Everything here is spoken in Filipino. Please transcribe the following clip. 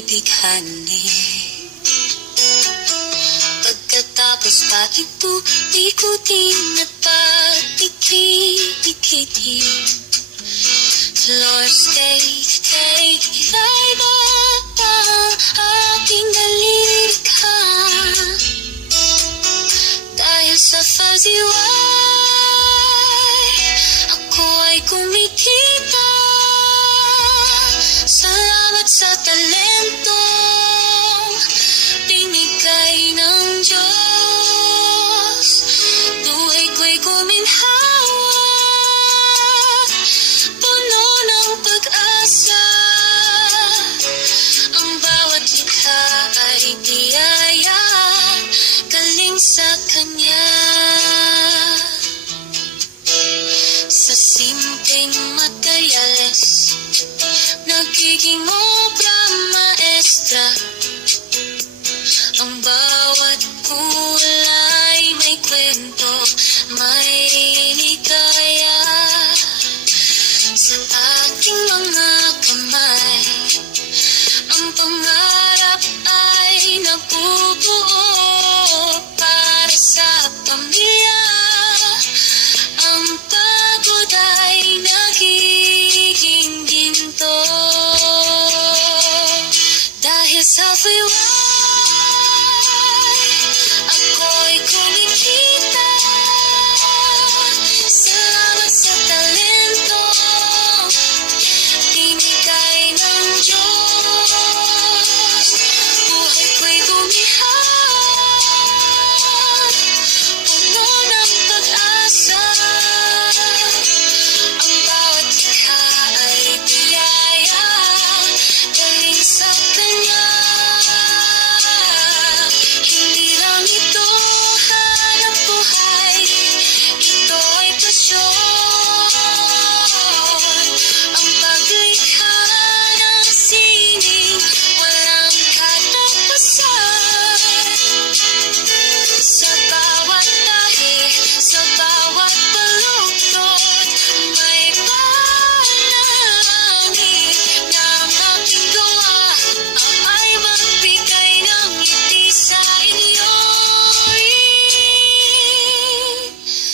bibighani. Pagkatapos pa ito, ikutin at patikitin. Lord, take iba ang aking dalikha. Dahil sa fuzzy wire, ako ay kumikita. Salamat sa talentong binigay ng Diyos. Buhay ko'y guminhawa, puno ng pag-asa. Ang bawat likha ay biyaya, galing sa Kanya. Sa simpleng materyales, nagiging obra maestra. Ang bawat kulay may kwento, may